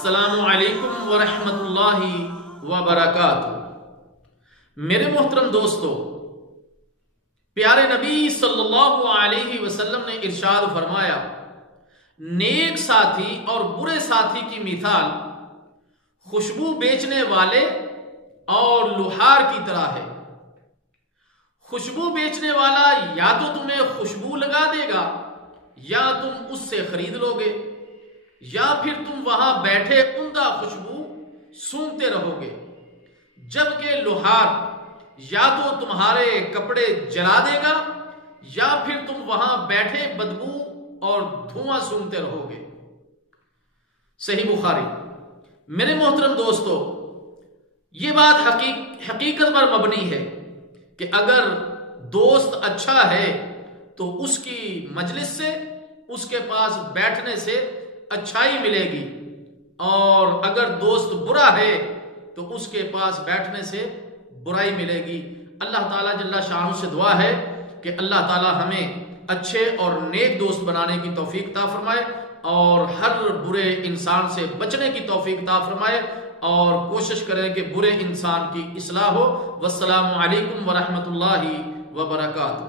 السلام علیکم ورحمۃ اللہ وبرکاتہ۔ میرے محترم دوستو، پیارے نبی صلی اللہ علیہ وسلم نے ارشاد فرمایا، نیک ساتھی اور برے ساتھی کی مثال خوشبو بیچنے والے اور لوہار کی طرح ہے۔ خوشبو بیچنے والا یا تو تمہیں خوشبو لگا دے گا یا تم اس سے خرید لو گے، یا پھر تم وہاں بیٹھے عمدہ خوشبو سونگتے رہو گے، جبکہ لوہار یا تو تمہارے کپڑے جلا دے گا یا پھر تم وہاں بیٹھے بدبو اور دھواں سونگتے رہو گے۔ صحیح بخاری۔ میرے محترم دوستو، یہ بات حقیقت پر مبنی ہے کہ اگر دوست اچھا ہے تو اس کی مجلس سے، اس کے پاس بیٹھنے سے اچھائی ملے گی، اور اگر دوست برا ہے تو اس کے پاس بیٹھنے سے برائی ملے گی۔ اللہ تعالیٰ جل شانہ سے دعا ہے کہ اللہ تعالیٰ ہمیں اچھے اور نیک دوست بنانے کی توفیق عطا فرمائے، اور ہر برے انسان سے بچنے کی توفیق عطا فرمائے، اور کوشش کریں کہ برے انسان کی اصلاح ہو۔ والسلام علیکم ورحمۃ اللہ وبرکاتہ۔